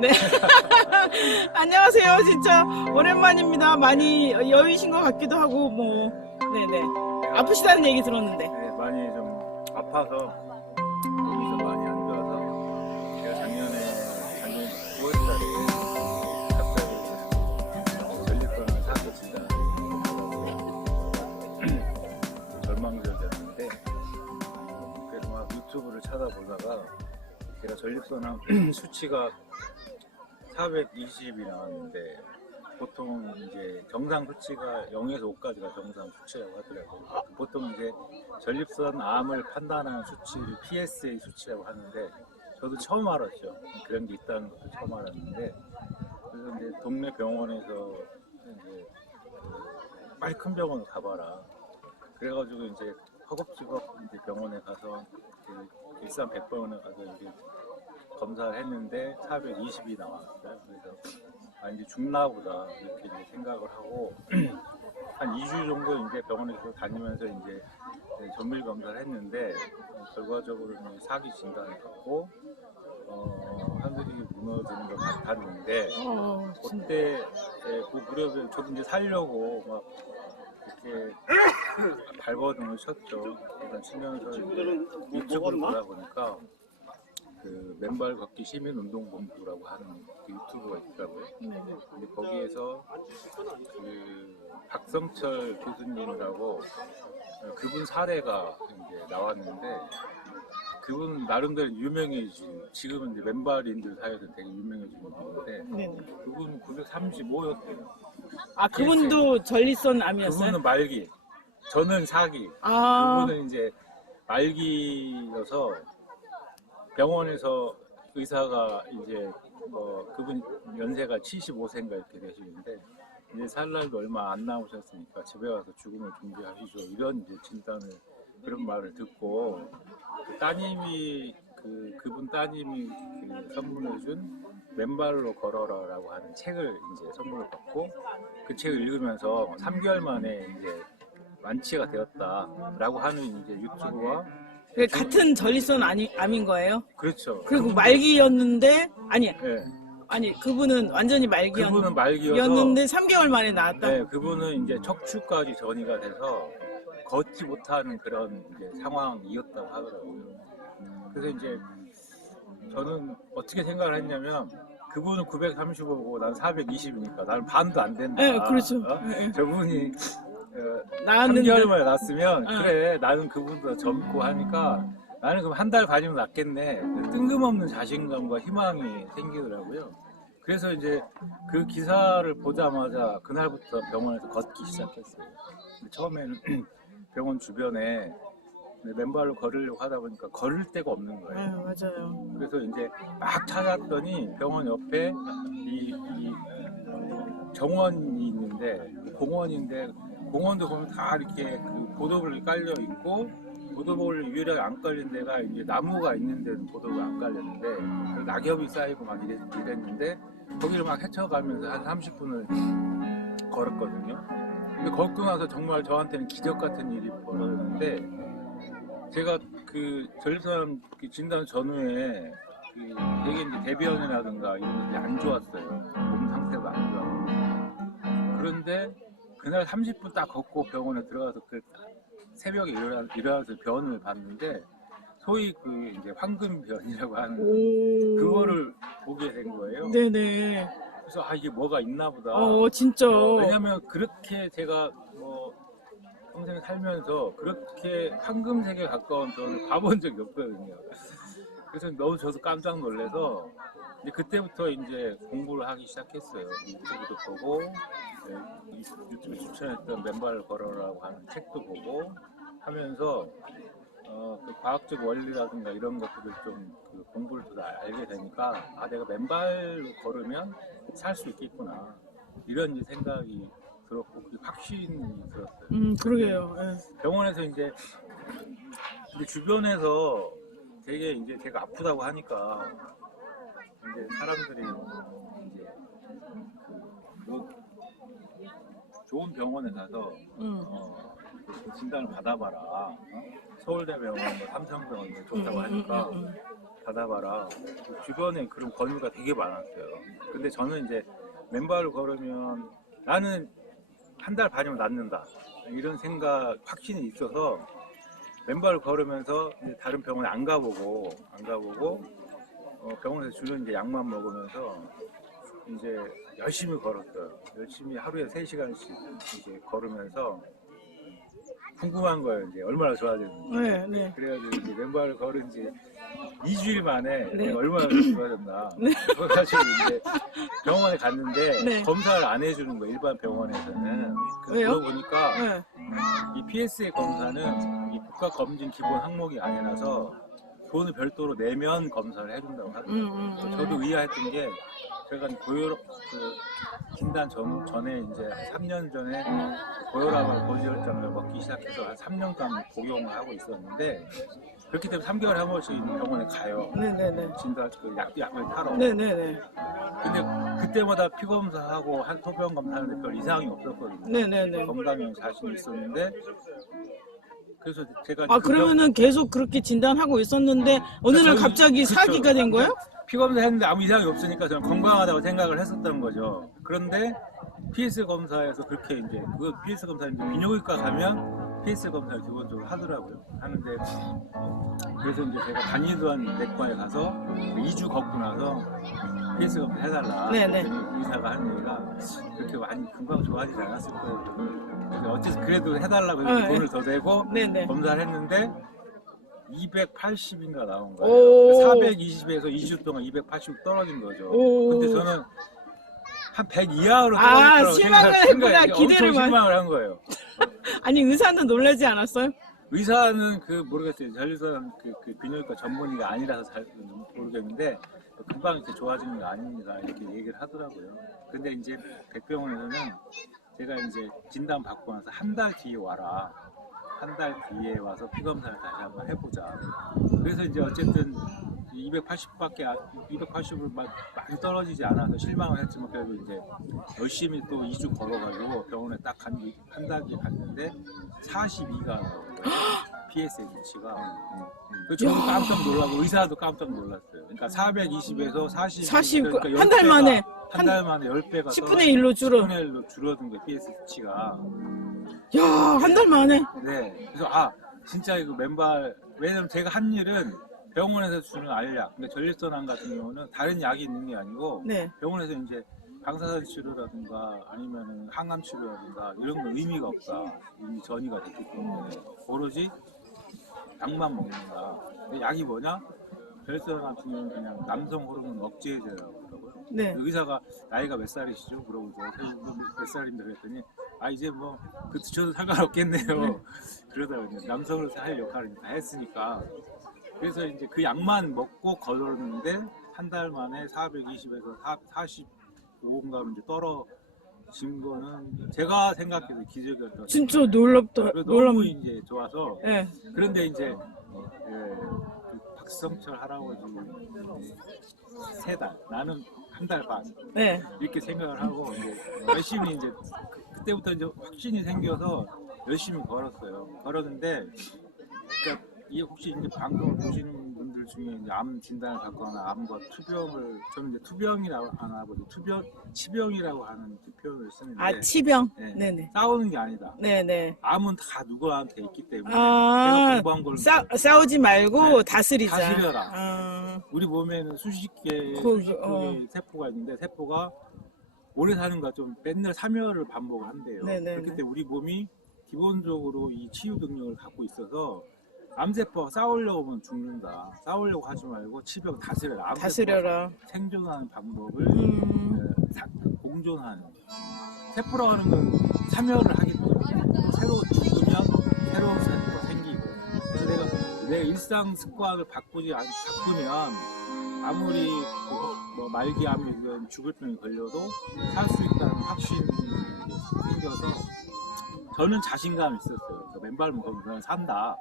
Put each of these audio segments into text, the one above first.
네. 안녕하세요. 진짜 오랜만입니다. 많이 여유신 것 같기도 하고 뭐 네네. 아프시다는 얘기 들었는데. 네, 많이 좀 아파서 몸이 좀 많이 안 좋아서 제가 작년 9월달에 갑자기 전립선을 사서 진단을 절망적이었는데 그래서 막 유튜브를 찾아보다가 제가 전립선 수치가 420이 나왔는데 보통 이제 정상 수치가 0에서 5까지가 정상 수치라고 하더라고요. 보통 이제 전립선 암을 판단하는 수치를 PSA 수치라고 하는데 저도 처음 알았죠. 그런 게 있다는 것도 처음 알았는데 그래서 이제 동네 병원에서 이제 빨리 큰 병원 가봐라. 그래가지고 이제 허겁지겁 이제 병원에 가서 일산 백병원에 가서 이제 검사를 했는데 420이 나왔어요. 그래서 이제 죽나 보다 이렇게 이제 생각을 하고 한 2주 정도 이제 병원에서 다니면서 이제 정밀 검사를 했는데 결과적으로는 사기 진단을 받고 하늘이 무너지는 것 같았는데 그때 그 무렵에 저도 이제 살려고 막 이렇게 발버둥을 쳤죠. 일단 치면서 유튜브를 보다 보니까 그 맨발 걷기 시민운동본부라고 하는 그 유튜브가 있더라고요. 근데 거기에서 그 박성철 교수님이라고 그분 사례가 이제 나왔는데 그분은 나름대로 유명해진 지금은 이제 맨발인들 사이에서 되게 유명해진 분인데 그분은 935였대요. 아 그분도 전립선 암이었어요? 그분은 말기, 저는 사기. 그분은 이제 말기여서 병원에서 의사가 이제 그분 연세가 75세인가 이렇게 되시는데 이제 살 날도 얼마 안 남으셨으니까 집에 와서 죽음을 준비하시죠. 이런 이제 진단을 그런 말을 듣고 그 따님이 그분 따님이 선물해준 맨발로 걸어라라고 하는 책을 이제 선물을 받고 그 책을 읽으면서 3개월 만에 이제 완치가 되었다라고 하는 이제 유튜브와 같은 전립선 암인 거예요? 그렇죠. 그리고 말기였는데 아니 네. 아니 그분은 완전히 그분은 말기여서 말기였는데 3개월 만에 나왔다. 네, 그분은 이제 척추까지 전이가 돼서 걷지 못하는 그런 이제 상황이었다고 하더라고요. 그래서 이제 저는 어떻게 생각을 했냐면 그분은 935고 난 420이니까 나는 반도 안 된다. 네, 그렇죠. 저분이 나왔는데 3개월 만에 났으면 그래 나는 그분보다 젊고 하니까 나는 그럼 한 달 반이면 낫겠네. 뜬금없는 자신감과 희망이 생기더라고요. 그래서 이제 그 기사를 보자마자 그날부터 병원에서 걷기 시작했어요. 처음에는 병원 주변에 맨발로 걸으려고 하다 보니까 걸을 데가 없는 거예요. 맞아요. 그래서 이제 막 찾았더니 병원 옆에 이 정원이 있는데 공원인데 공원도 보면 다 이렇게 그 보도블록이 깔려 있고 보도블록 유일하게 안 깔린 데가 이제 나무가 있는 데는 보도블록이 안 깔렸는데 낙엽이 쌓이고 막 이랬는데 거기를 막 헤쳐가면서 한 30분을 걸었거든요. 근데 걷고 나서 정말 저한테는 기적 같은 일이 벌어졌는데 제가 그 전립선 진단 전후에 되게 이제 대변이라든가 이런 것들이 안 좋았어요. 몸 상태가 안 좋았고. 그런데 그날 30분 딱 걷고 병원에 들어가서 그 새벽에 일어나서 변을 봤는데 소위 그 이제 황금변이라고 하는 그거를 보게 된 거예요. 네네. 그래서 이게 뭐가 있나 보다. 진짜. 왜냐면 그렇게 제가 평생 살면서 그렇게 황금색에 가까운 변을 봐본 적이 없거든요. 그래서 너무 저도 깜짝 놀라서 이제 그때부터 이제 공부를 하기 시작했어요. 유튜브도 보고 유튜브 추천했던 맨발을 걸어라고 하는 책도 보고 하면서 그 과학적 원리라든가 이런 것들을 좀 공부를 더 알게 되니까 내가 맨발로 걸으면 살 수 있겠구나 이런 이제 생각이 들었고 확신이 들었어요. 그러게요. 병원에서 이제 주변에서 되게 이제 제가 아프다고 하니까 이제 사람들이 이제 좋은 병원에 가서 진단을 받아봐라. 서울대병원, 뭐 삼성병원 좋다고 하니까 받아봐라. 주변에 그런 권유가 되게 많았어요. 근데 저는 이제 맨발을 걸으면 나는 한 달 반이면 낫는다. 이런 생각, 확신이 있어서 맨발을 걸으면서 이제 다른 병원에 안 가보고 병원에서 주는 이제 약만 먹으면서 이제 열심히 걸었어요. 열심히 하루에 3시간씩 이제 걸으면서 궁금한 거예요. 이제 얼마나 좋아졌는지. 네, 네. 그래가지고 이제 맨발을 걸은 지 2주일 만에 네. 내가 얼마나 좋아졌나. 그래가지고 이제 병원에 갔는데 네. 검사를 안 해주는 거예요. 일반 병원에서는. 왜요? 물어보니까 네. 이 PSA 검사는 이 국가검진 기본 항목이 아니라서 돈을 별도로 내면 검사를 해준다고 하더라고요. 저도 의아했던 게 제가 진단 전에 이제 3년 전에 고혈압을 고지혈증을 먹기 시작해서 한 3년간 복용을 하고 있었는데 그렇기 때문에 3개월에 한 번씩 병원에 가요. 네네네. 진단 약을 타러. 네네네. 근데 그때마다 피 검사하고 한 소변 검사하는데 별 이상이 없었거든요. 네네네. 건강에 자신이 있었는데 그래서 제가 아, 그러면은 계속 그렇게 진단하고 있었는데 어느 날 저희- 갑자기 그쵸. 사기가 된 거예요? 피 검사했는데 아무 이상이 없으니까 저는 건강하다고 생각을 했었던 거죠. 그런데 PS 검사에서 그렇게 이제 그 PS 검사는 이제 비뇨기과 가면 PS 검사를 기본적으로 하더라고요. 하는데 그래서 이제 제가 다니던 내과에 가서 2주 걷고 나서 PS 검사 해달라. 네네. 그랬더니 의사가 하는 얘기가 그렇게 많이 금방 좋아지지 않았을 거예요. 근데 어쨌든 그래도 해달라고 해서 네. 돈을 더 내고 네네. 검사를 했는데 280인가 나온 오. 거예요. 420에서 2주 동안 280 떨어진 거죠. 오. 근데 저는 한 100 이하로 아, 떨어질 거라고 실망을 했구나. 기대를 엄청 실망을 한 거예요. 아니, 의사는 놀라지 않았어요? 의사는 모르겠어요. 전립선 그 비뇨기과 전문의가 아니라서 잘 모르겠는데 금방 이렇게 좋아지는 게 아닙니다. 이렇게 얘기를 하더라고요. 근데 이제 백병원에서는 제가 이제 진단 받고 나서 한 달 뒤에 와라. 한 달 뒤에 와서 피 검사를 다시 한번 해보자. 그래서 이제 어쨌든 280을 많이 떨어지지 않아서 실망을 했지만 그래도 이제 열심히 또 2주 걸어가지고 병원에 딱 한 달 뒤에 갔는데 42가 PSA 수치가. 그래서 저도 깜짝 놀라고 의사도 깜짝 놀랐어요. 그러니까 420에서 40. 그러니까 한 달 만에. 한 달 만에 10배가 10분의 1로 줄어. 10분의 1로 줄어든 거예요. PSA 수치가. 야, 한 달 만에. 네. 그래서 진짜 이거 맨발 왜냐면 제가 한 일은 병원에서 주는 알약, 근데 전립선암 같은 경우는 다른 약이 있는 게 아니고 네. 병원에서 이제 방사선 치료라든가 아니면은 항암 치료라든가 이런 건 의미가 없다. 이미 전이가 됐기 때문에 오로지 약만 먹는다. 근데 약이 뭐냐? 전립선암 같은 경우는 그냥 남성 호르몬 억제제라고 하더라고요. 네. 의사가 나이가 몇 살이시죠? 물어보죠. 몇 살인데 그랬더니 이제 뭐 그 드셔도 상관없겠네요. 그러다가 이제 남성으로서 할 역할을 다 했으니까 그래서 이제 그 약만 먹고 걸었는데 한 달 만에 420에서 45인가 이제 떨어진 거는 제가 생각해도 기적이었던. 진짜 놀랍다. 너무 이제 좋아서. 네. 그런데 이제 그 박성철 할아버지 3달, 나는 한 달 반. 네. 이렇게 생각을 하고 이제 열심히 이제 그때부터 이제 확신이 생겨서 열심히 걸었는데 그러니까 이게 혹시 이제 방송을 보시는 분들 중에 이제 암 진단을 받거나 암과 투병을 저는 이제 투병이라고 하나 보죠. 치병이라고 하는 표현을 쓰는데 아, 치병. 네. 네네. 싸우는 게 아니다. 네네. 암은 다 누구한테 있기 때문에 아, 내가 공부한 걸 싸우지 말고 네. 다스리자. 다스려라. 아, 우리 몸에는 수십 개의 그, 세포가 있는데 세포가 오래 사는 거 좀 맨날 사멸을 반복을 한대요. 네네네. 그렇기 때문에 우리 몸이 기본적으로 이 치유 능력을 갖고 있어서 암세포가 싸우려고 하면 죽는다. 싸우려고 하지 말고 치병 다스려라. 암세포가 다스려라. 생존하는 방법을 공존하는. 세포라고 하는 건 사멸을 하기 때문에 새로 죽으면 새로운 세포가 생기고. 그래서 내가 일상 습관을 바꾸면 아무리 뭐 말기암이든 죽을 병이 걸려도 살 수 있다는 확신이 생겨서 저는 자신감이 있었어요. 맨발 먹으면 산다.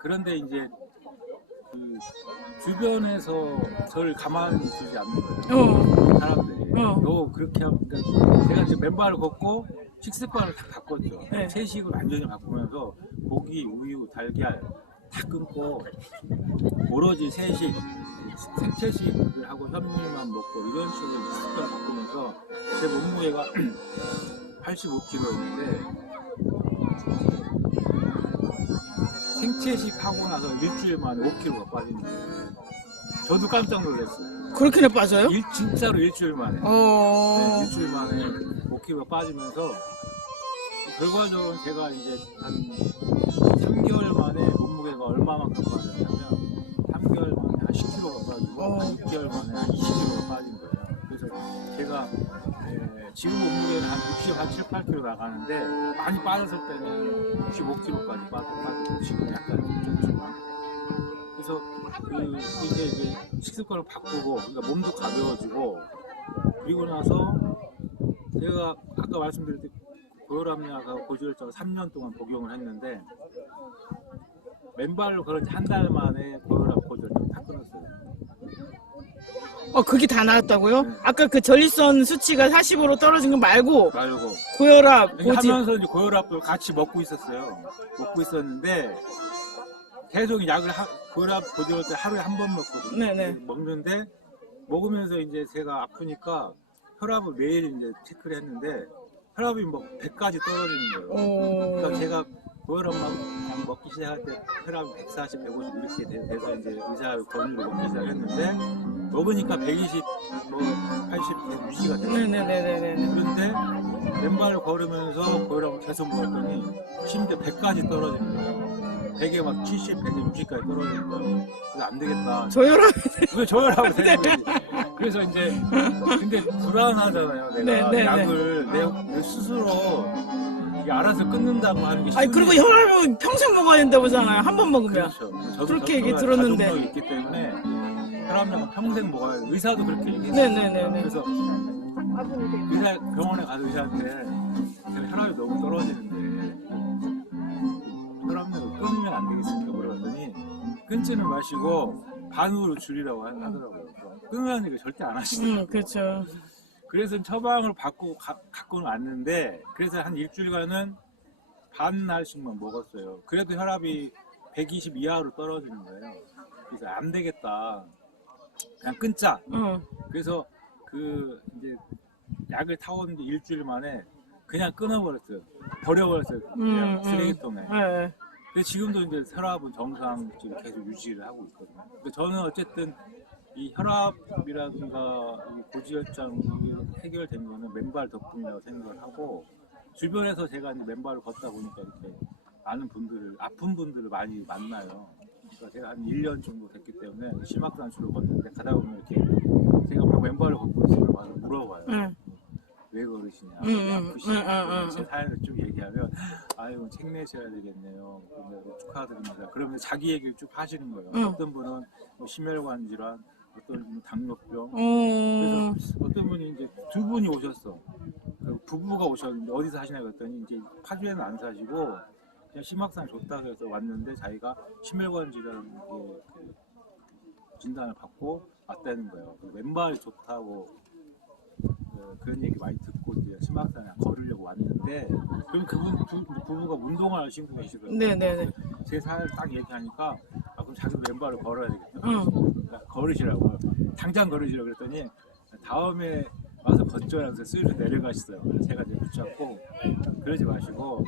그런데 이제 그 주변에서 저를 가만히 두지 않는 거예요. 사람들이. 너 그렇게 하면 그러니까 제가 이제 맨발을 걷고 식습관을 다 바꿨죠. 네. 채식을 완전히 바꾸면서 고기, 우유, 달걀 다 끊고 오로지 채식, 생채식을 하고 현미만 먹고 이런 식으로 식습관을 바꾸면서 제 몸무게가 85kg인데 생채식 하고 나서 일주일 만에 5kg가 빠진 거예요. 저도 깜짝 놀랐어요. 그렇게나 빠져요? 진짜로 일주일 만에. 네, 일주일 만에 5kg가 빠지면서 결과적으로 제가 이제 한 3개월 만에 몸무게가 얼마만큼 빠졌냐면 3개월 만에 한 10kg가 빠지고 한 6개월 만에 한 20kg가 빠진 거예요. 그래서 제가 지금 몸무게는 한 60, 한 7, 8kg 나가는데 많이 빠졌을 때는 65kg까지 빠지고 지금 약간 좀 쪘지만 그래서 이제 식습관을 바꾸고 그러니까 몸도 가벼워지고 그리고 나서 제가 아까 말씀드렸듯이 고혈압약과 고지혈증을 3년 동안 복용을 했는데 맨발로 그런지 한 달 만에 고혈압 고지혈증 다 끊었어요. 그게 다 나왔다고요? 네. 아까 그 전립선 수치가 40으로 떨어진 거 말고 말고 고혈압, 이렇게 고지. 하면서 이제 고혈압도 같이 먹고 있었어요. 먹고 있었는데 계속 약을 고혈압 고지혈증 하루에 한 번 먹거든요. 네네. 먹는데 먹으면서 이제 제가 아프니까 혈압을 매일 이제 체크를 했는데 혈압이 뭐 100까지 떨어지는 거예요. 그러니까 제가 고혈압만 먹기 시작할 때 혈압이 140, 150 이렇게 돼서 이제 의사 권유로 먹기 시작했는데 먹으니까 120, 뭐 80 유지가 됐어요. 네네네네네. 그런데 맨발로 걸으면서 고혈압을 계속 먹었더니 심지어 100까지 떨어지는 거예요. 100에 막 70, 100에 60까지 떨어지는 거예요. 그래서 안 되겠다. 저혈압. 왜 저혈압이 되는 거지? 그래서 이제 근데 불안하잖아요. 내가 네, 네, 약을 내 스스로 이게 알아서 끊는다고 하는 게 아니 그리고 혈압은 평생 먹어야 된다고 하잖아요. 한 번 먹으면. 그렇죠. 저도 그렇게 얘기 들었는데. 가족력이 있기 때문에 혈압약은 평생 먹어야 돼. 의사도 그렇게 얘기했어요. 네네네네. 그래서 병원에 가서 의사한테 제가 혈압이 너무 떨어지는데 혈압약을 끊으면 안 되겠습니까? 물어봤더니 끊지는 마시고 반으로 줄이라고 하더라고요. 끊으라니까 절대 안 하시더라고요. 그렇죠. 그래서 처방을 갖고는 왔는데 그래서 한 일주일간은 반 알씩만 먹었어요. 그래도 혈압이 120 이하로 떨어지는 거예요. 그래서 안 되겠다. 그냥 끊자. 그래서 그 이제 약을 타오는데 일주일 만에 그냥 끊어버렸어요. 버려버렸어요. 그냥 쓰레기통에. 네. 근데 지금도 이제 혈압은 정상 지금 계속 유지를 하고 있거든요. 근데 저는 어쨌든 이 혈압이라든가 이 고지혈증이 해결된 거는 맨발 덕분이라고 생각을 하고 주변에서 제가 이제 맨발을 걷다 보니까 이렇게 많은 분들을 아픈 분들을 많이 만나요. 그러니까 제가 한 1년 정도 됐기 때문에 심학산수를 걷는데 가다 보면 이렇게 제가 막 맨발을 걷고 있으면 와서 물어봐요. 왜 걸으시냐, 아프시냐, 제 사연을 쭉 얘기하면 아유 책 내셔야 되겠네요. 그런데 축하드립니다. 그러면 자기 얘기를 쭉 하시는 거예요. 어떤 분은 뭐 심혈관 질환, 어떤 분은 당뇨병. 그래서 어떤 분이 이제 두 분이 오셨어. 그 부부가 오셨는데 어디서 하시냐고 그랬더니 이제 파주에는 안 사시고 그냥 심학산 좋다고 해서 왔는데 자기가 심혈관 질환 그 진단을 받고 왔다는 거예요. 맨발이 좋다고 그런 얘기 많이 듣고 이제 심학산에 걸으려고 왔는데 그럼 그분 부부가 운동화를 신고 계시더라고요. 네네네. 제 사연을 딱 얘기하니까 그럼 자기도 맨발로 걸어야 되겠다. 그러니까 걸으시라고 당장 걸으시라고 그랬더니 다음에 와서 걷죠라면서 스스로 내려가시어요. 그래서 제가 이제 붙잡고 그러지 마시고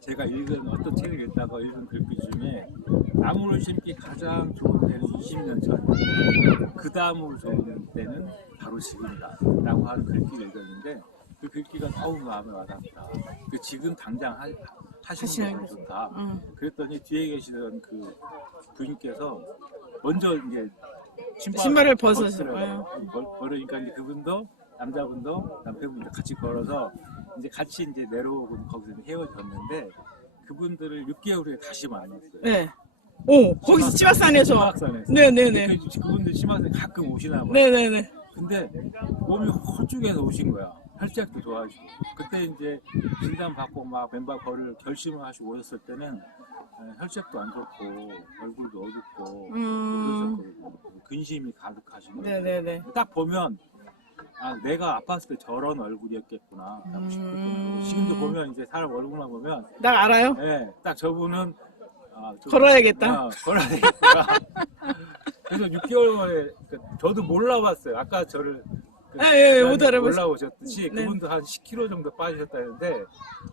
제가 읽은 어떤 책을 읽다가 읽은 글귀 중에 나무를 심기 가장 좋은 때는 20년 전, 그 다음으로 좋은 때는 바로 지금이다 라고 하는 글귀를 읽었는데 그 글귀가 너무 마음에 와닿다. 그 지금 당장 하시는 게 좋다. 그랬더니 뒤에 계시던 그 부인께서 먼저 이제 신발을 벗으시고요. 그러니까 이제 그분도 남자분도 남편분도 같이 걸어서 이제 같이 이제 내려오고 거기서 헤어졌는데 그분들을 6개월 후에 다시 만났어요. 네. 거기서 치마산에서. 치마산에서. 네네네. 그분들 치마산에 가끔 오시나 봐요. 네네네. 근데 몸이 홀쭉해서 오신 거야. 혈색도 좋아지고. 그때 이제 진단 받고 막 맨발 걸을 결심을 하시고 오셨을 때는 혈색도 안 좋고 얼굴도 어둡고 그랬었거든요. 근심이 가득하신 거예요. 네네네. 딱 보면 아, 내가 아팠을 때 저런 얼굴이었겠구나 하고 싶을 정도로. 지금도 보면 이제 사람 얼굴만 보면 나 알아요? 네, 딱 저분은 좀, 걸어야겠다. 걸어야 되겠다. 그래서 6개월 만에 저도 몰라봤어요. 아까 저를 예, 못 알아봤어요. 몰라보셨듯이 네. 그분도 한 10kg 정도 빠지셨다는데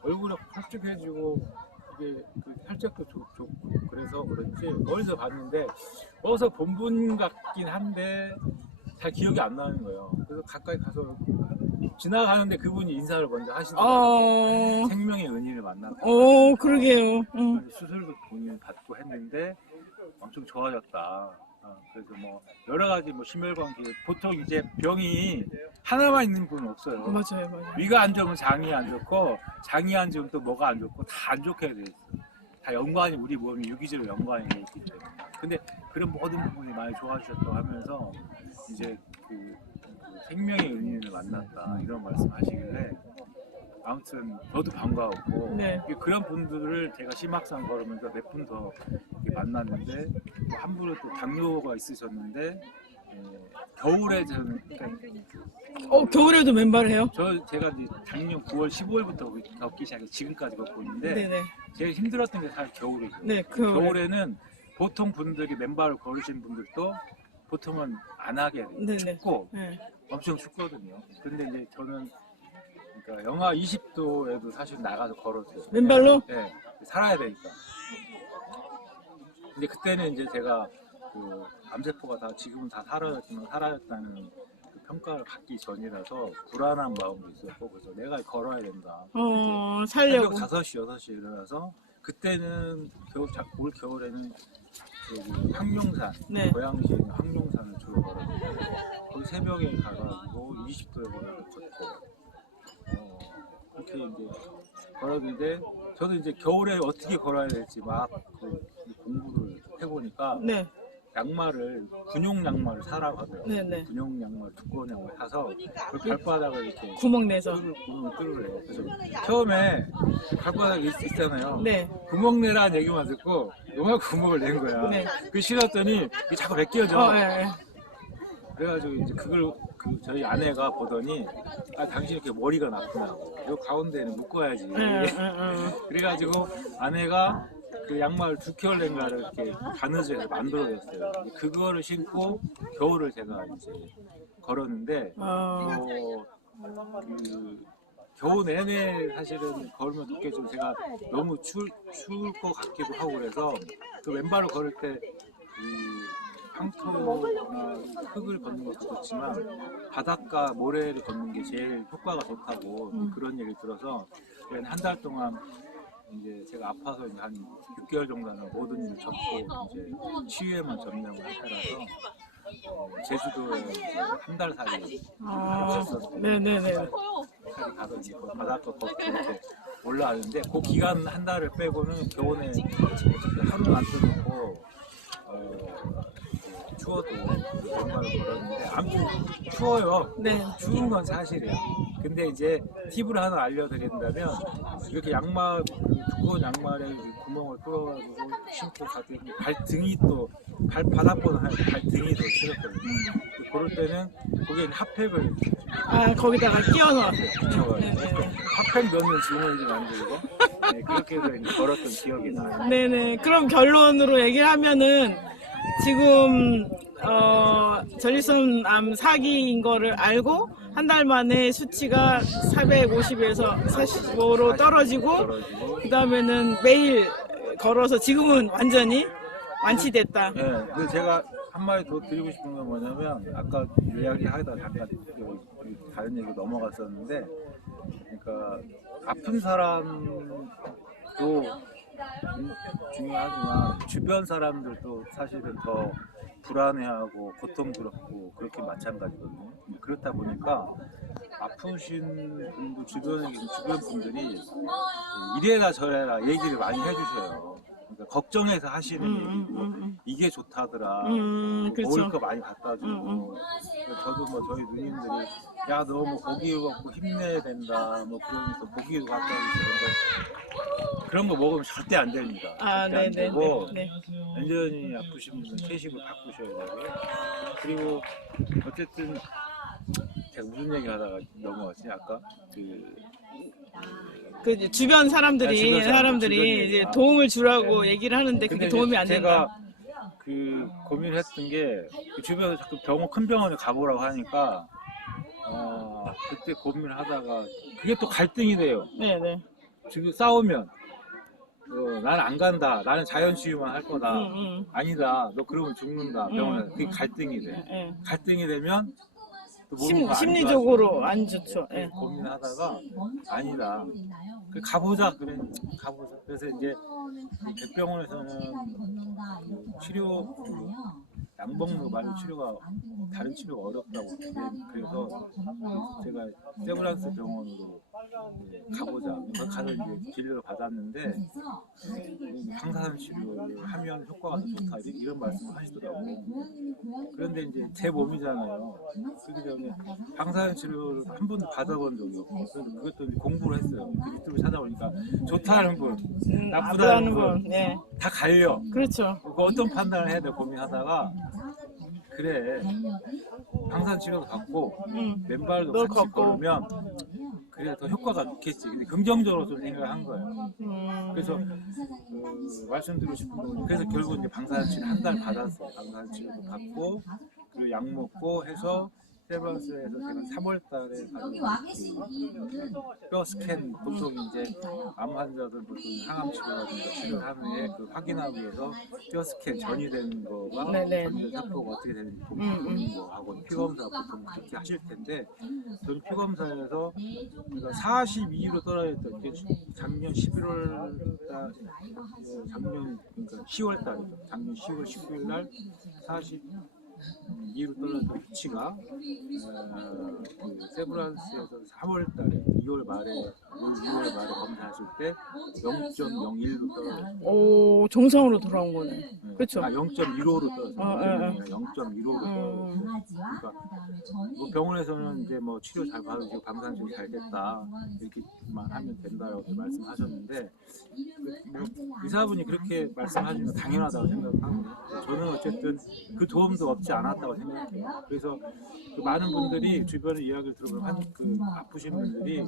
얼굴이 홀쭉해지고 이게 그 혈색도 좋고 그래서 그런지 멀리서 봤는데 어서 본 분 같긴 한데 잘 기억이 안 나는 거예요. 그래서 가까이 가서 지나가는데 그분이 인사를 먼저 하시더라고요. 생명의 은인을 만났다. 그러게요. 수술도 본인 받고 했는데 엄청 좋아졌다. 그래서 뭐 여러 가지 뭐 심혈관계 보통 이제 병이 하나만 있는 분은 없어요. 맞아요. 위가 안 좋으면 장이 안 좋고 장이 안 좋으면 또 뭐가 안 좋고 다 안 좋게 돼 있어. 다 연관이 우리 몸이 유기적으로 연관이 돼 있기 때문에. 근데 그런 모든 부분이 많이 좋아지셨다고 하면서 이제 그 생명의 은인을 만났다 이런 말씀하시길래 아무튼 저도 반가웠고 네. 그런 분들을 제가 심학상 걸으면서 몇 분 더 만났는데 한 분은 또 당뇨가 있으셨는데 겨울에 저는 겨울에도 맨발을 해요? 제가 이제 작년 9월 15일부터 걷기 시작해서 지금까지 걷고 있는데 네네. 제일 힘들었던 게 사실 겨울이에요. 네, 겨울에는 보통 분들이 맨발을 걸으시는 분들도 보통은 안 하게 돼요. 네네. 춥고 네. 엄청 춥거든요. 근데 이제 저는 그러니까 영하 20도에도 사실 나가서 걸었어요. 맨발로? 네, 살아야 되니까. 근데 그때는 이제 제가 그 암세포가 다 지금은 다 사라졌지만 사라졌다는 그 평가를 받기 전이라서 불안한 마음도 있었고 그래서 내가 걸어야 된다. 살려고. 새벽 5시, 6시에 일어나서 그때는 올 겨울에는 저기 황룡산, 네. 고양시에 있는 황룡산을 주로 걸었는데 거기 새벽에 가가지고 20도에 걷고 그렇게 이제 걸었는데 저도 이제 겨울에 어떻게 걸어야 될지 막 공부를 해보니까 네. 양말을 군용 양말을 사라고 하더라고요. 네네. 군용 양말 두꺼운 양말 사서 그 발바닥을 이렇게 구멍 내서. 구멍을 뚫으래요. 그래서 처음에 발바닥이 있잖아요. 네. 구멍 내라는 얘기만 듣고 요만 구멍을 낸 거야. 네. 그 신었더니 이게 자꾸 벗겨져. 네. 그래가지고 이제 그걸 저희 아내가 보더니 당신 이렇게 머리가 나쁘다고 요 가운데는 묶어야지. 그래가지고 아내가 그 양말 두 켤레인가를 이렇게 바느질해서 만들어냈어요. 그거를 신고 겨울을 제가 이제 걸었는데 그 겨우 내내 사실은 걸으면 느껴지고 제가 너무 추울 것 같기도 하고 그래서 그 왼발을 걸을 때 황토나 흙을 걷는 것도 좋지만 바닷가 모래를 걷는 게 제일 효과가 좋다고 그런 얘기를 들어서 한 달 동안 이제 제가 아파서 이제 한 6개월 정도는 모든 일을 접고 이제 치유에만 전념을 해라서 제주도에 한 달 사이에 갔었어요. 네네네. 가서 이제 바닷가 걷고 이렇게 올라왔는데 그 기간 한 달을 빼고는 겨울에 하루는 안 떠놓고 추워도 왼발을 걸었는데 아무튼 추워요. 네. 추운 건 사실이야. 근데 이제 팁을 하나 알려드린다면 이렇게 양말 두꺼운 양말에 구멍을 뚫어가지고 신고 가더니 발등이 또 바닥보다 발등이 더 싫었거든요. 그럴 때는 거기에 핫팩을 거기다가 끼워 넣어. 붙여가지고 핫팩 넣는 주머니를 만들고 그렇게 해서 이제 걸었던 기억이 나요. 네네. 그럼 결론으로 얘기를 하면은 지금 전립선암 사기인 거를 알고 한 달 만에 수치가 450에서 45로 떨어지고 그 다음에는 매일 걸어서 지금은 완전히 완치됐다. 네, 근데 제가 한마디 더 드리고 싶은 건 뭐냐면 아까 이야기하다 잠깐 다른 얘기로 넘어갔었는데 그러니까 아픈 사람도 중요하지만 주변 사람들도 사실은 더 불안해하고 고통스럽고 그렇게 마찬가지거든요. 그렇다 보니까 아프신 분도 주변에 계신 주변 분들이 이래라 저래라 얘기를 많이 해주셔요. 그러니까 걱정해서 하시는 얘기고 이게 좋다더라. 그렇죠. 먹을 거 많이 갖다 주고 저도 뭐 저희 누님들이 야 너 뭐 고기 먹고 힘내야 된다 뭐 그러면서 고기도 갖다 주시는데 그런 거 먹으면 절대 안 됩니다. 절대 안 되고 완전히 아프신 분은 채식을 바꾸셔야 되고요. 그리고 어쨌든 제가 무슨 얘기 하다가 넘어갔지 아까 그 주변 사람들이 주변 사람, 사람들이 주변 이제 얘기가. 도움을 주라고 네. 얘기를 하는데 그게 근데 도움이 이제 안 제가 된다. 그 고민을 했던 게 그 주변에서 자꾸 큰 병원에 가보라고 하니까 그때 고민을 하다가 그게 또 갈등이 돼요. 네네. 지금 싸우면 나는 안 간다. 나는 자연치유만 할 거다. 아니다. 너 그러면 죽는다. 병원에 그게 갈등이 돼. 예. 갈등이 되면 또 몸이 안 심리적으로 안 좋죠. 예. 고민하다가 아니다. 그래 가보자. 그래 가보자. 그래서 이제 백병원에서는 치료 약 먹는 거 말고 치료가 다른 치료가 어렵다고 그래서 제가 세브란스 병원으로 가보자. 거기 가서 이제 진료를 받았는데 방사선 치료를 하면 효과가 더 좋다 이런 말씀을 하시더라고요. 그런데 이제 제 몸이잖아요. 그렇기 때문에 방사선 치료를 한 번도 받아본 적이 없고 그래서 그것도 이제 공부를 했어요. 유튜브 찾아보니까 좋다는 분, 나쁘다는 분, 네. 다 갈려. 그렇죠. 그 어떤 판단을 해야 돼 고민하다가 그래 방사선 치료도 받고 맨발도 너 같이 걷고. 걸으면 그래 더 효과가 좋겠지. 근데 긍정적으로 좀 생각을 한 거예요. 그래서 말씀드리고 싶은 건 그래서 결국 이제 방사선 치료 한 달 받았어요. 방사선 치료도 받고 그리고 약 먹고 해서 세브란스에서 제가 3월달에 뼈 스캔 보통 이제 암 환자들 보통 항암 치료라든가 치료를 하는 후에 그 확인하기 위해서 뼈 스캔 전이되는 거가 네네. 세포가 어떻게 되는지 보는 거 하고 피 검사 보통 그렇게 하실 텐데 저는 피 검사에서 42로 떨어졌던 게 작년 11월 달 작년 그러니까 10월 달이죠. 작년 10월 19일 날 42로 떨어졌던 수치가 그 세브란스에서 3월달에 2월 말에 6월 말에 검사했을 때 0.01로 떨어졌어요. 오, 정상으로 돌아온 거네. 그렇죠. 0.15로 떨어졌어요. 0.15로 떨어졌어요. 그러니까 뭐 병원에서는 이제 뭐 치료 잘 받으시고 방사선 치료 잘 됐다 이렇게만 하면 된다라고 말씀하셨는데 뭐 의사분이 그렇게 말씀하시면 당연하다고 생각하거든요. 저는 어쨌든 그 도움도 없지 않았다고 생각해요. 그래서 그 많은 분들이 주변에 이야기를 들어보면 그 아프신 분들이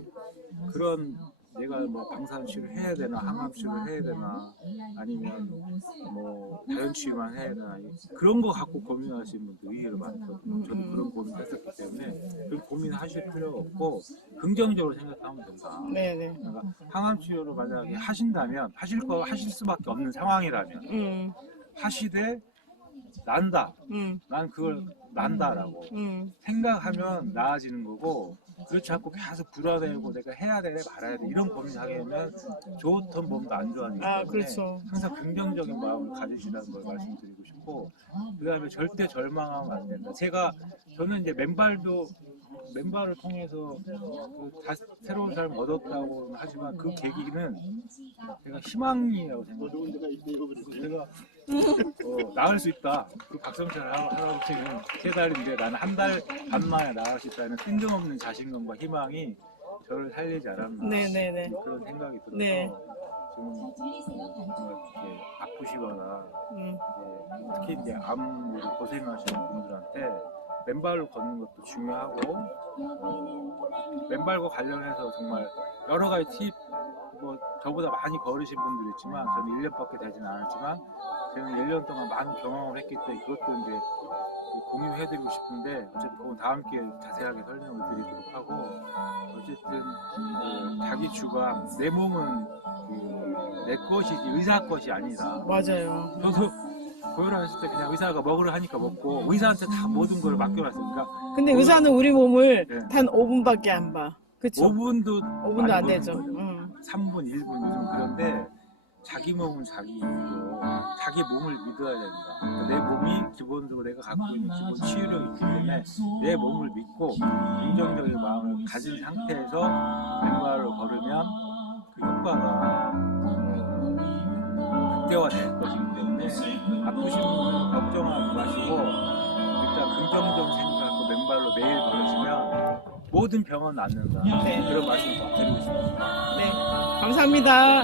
그런 내가 뭐 방사선 치료를 해야 되나 항암 치료를 해야 되나 아니면 뭐 자연치유만 해야 되나 그런 거 갖고 고민하시는 분들 의외로 많거든요. 저도 그런 고민을 했었기 때문에 그런 고민하실 필요가 없고 긍정적으로 생각하면 된다. 네네. 그러니까 항암 치료를 만약에 하신다면 하실 수밖에 없는 상황이라면 하시되 난다. 난 그걸 난다라고 생각하면 나아지는 거고 그렇지 않고 계속 불안해하고 내가 해야 돼 말아야 돼 이런 고민하게 되면 좋던 몸도 안 좋아지기 때문에 그렇죠. 항상 긍정적인 마음을 가지시라는 걸 말씀드리고 싶고 그 다음에 절대 절망하면 안 된다. 저는 이제 맨발을 통해서 새로운 삶을 얻었다고 하지만 그 계기는 제가 희망이라고 생각해요. 제가 나을 수 있다. 그 박성철 할아버지는 3달인데 나는 한 달 반 만에 나을 수 있다는 뜬금없는 자신감과 희망이 저를 살리지 않았나. 네네네. 그런 생각이 들어서 네. 지금 이렇게 아프시거나 특히 이제 암으로 고생하시는 분들한테 맨발로 걷는 것도 중요하고 맨발과 관련해서 정말 여러 가지 팁 뭐 저보다 많이 걸으신 분들 있지만 저는 1년밖에 되진 않았지만 저는 1년 동안 많은 경험을 했기 때문에 그것도 이제 공유해드리고 싶은데 어쨌든 그건 다음 기회에 자세하게 설명을 드리도록 하고 어쨌든 자기 주관 내 몸은 내 것이지 의사 것이 아니다. 맞아요. 저도 고혈압했을 때 그냥 의사가 먹으려 하니까 먹고 의사한테 다 모든 걸 맡겨놨으니까 근데 의사는 우리 몸을 네. 단 5분밖에 안 봐. 그쵸? 5분도 5분도 안 되죠. 3분, 1분 요즘 그런데 자기 몸은 자기고 자기 몸을 믿어야 된다. 그러니까 내 몸이 기본적으로 내가 갖고 있는 기본 치유력이 있기 때문에 내 몸을 믿고 긍정적인 마음을 가진 상태에서 맨발로 걸으면 그 효과가 극대화될 것이기 때문에 아프신 분은 걱정하지 마시고 일단 긍정적 생각하고 맨발로 매일 걸으시면 모든 병은 낫는다. 네. 그런 말씀 꼭 드리고 싶습니다. 네. 감사합니다.